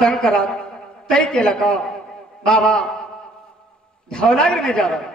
तंग करा तय के लगा बाबा धौलागिरी में जा रहा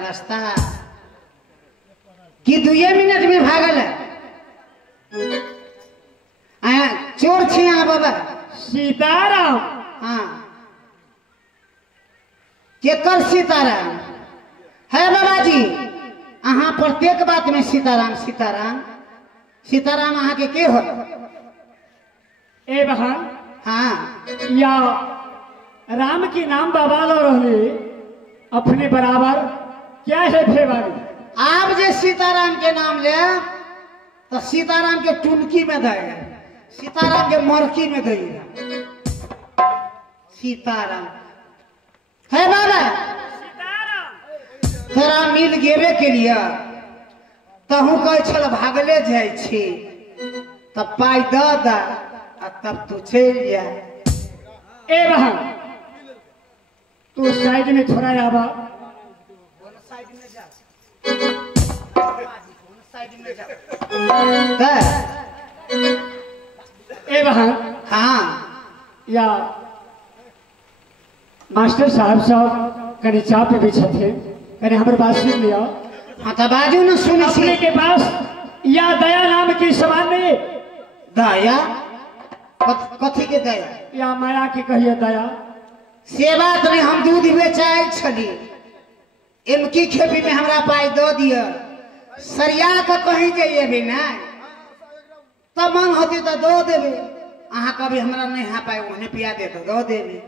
रास्ता कि 2 मिनट में भागल चोर छे बाबा सीताराम। हाँ केकर सीताराम है बाबा जी? अहाँ प्रत्येक बात में सीताराम सीताराम सीताराम अहाँ के हो? ए बहन हाँ या राम के नाम बाबा लो रहे अपने बराबर क्या है फेवारी? आप जे सीताराम के नाम ले तो सीताराम के टुनकी में दे, सीताराम के मरकी में दे। सीताराम है बाबा तोरा मिल गेबे के लिए तहू कह भागले जाए तब पाई द तब तू चल जा। ए बहन तू साइड में थोड़ा आवा। ए बहन हाँ या मास्टर साहब कहीं चाप पे भी छथे कहीं हमारे बात सुन लिया। हाँ तो बाजू न सुन अपने के पास या दया नाम की समान में दया कथी के दया या माया की कहिए दया से बात नहीं। हम दूध बेचाए छली इनकी खेपी में हमरा पाई दो दिया सरिया के कहीं जाइए भी ना तब मन होती तो दो देवे। अहाँ कभी हमरा नहीं हा पाए उन्हें पिया दे तो दो देवे।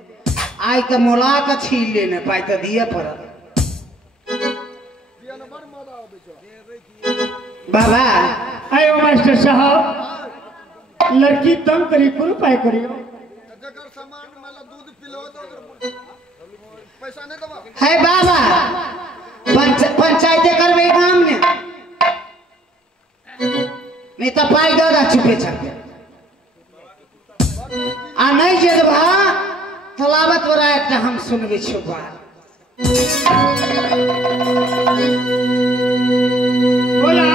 आई तो मोला के छीन लेने पाई तो दिए पड़ल। बाबा आयो मास्टर साहब लड़की तंग करी कुल पाए करियो जकर सामान मतलब दूध पिलो तो पैसा नहीं दबा है बाबा पंचायते करबे काम ने नहीं तो पाई दो दा चुपे छापे आ नहीं जेदबा तलावत बड़ा एक हम सुनबे छो बात बोला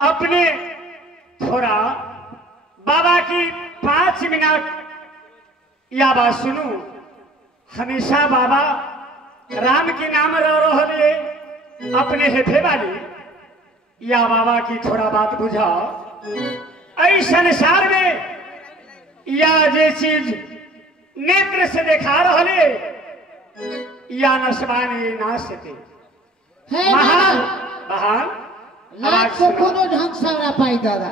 अपने थोड़ा बाबा की 5 मिनट या बात सुनू। हमेशा बाबा राम के नाम रो रहे अपने हेफे वाली या बाबा की थोड़ा बात बुझाओ। ऐ संसार में या जे चीज नेत्र से देखा रहे या नसबानी ना सके महान महान लाख को कोनो ढंग से ना पाई दादा।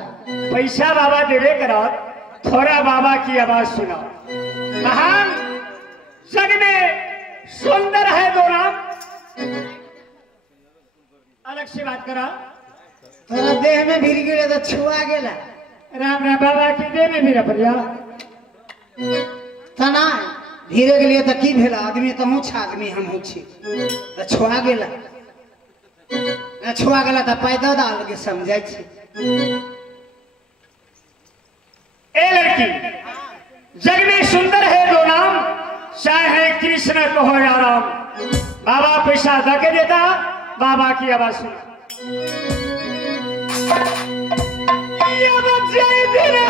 पैसा बाबा देवे करो थोड़ा बाबा की आवाज सुनो। महान जग में सुंदर है दो नाम। अलग से बात करा। तोरा देह में भीड़ गिरे तो छुआ गेला। राम राम बाबा की देह में भीड़ पड़िया तना धीरे के लिए तो की भेला आदमी तो हूँ आदमी हम हूँ छी तो छुआ गेला छुआ गेला तो पैदा डाल के समझाई छी। ए लड़की जग में सुंदर है दो नाम चाहे कृष्ण कहो या राम। बाबा पैसा दे देता बाबा की आवाज सुना। ये बच्चे दिन ना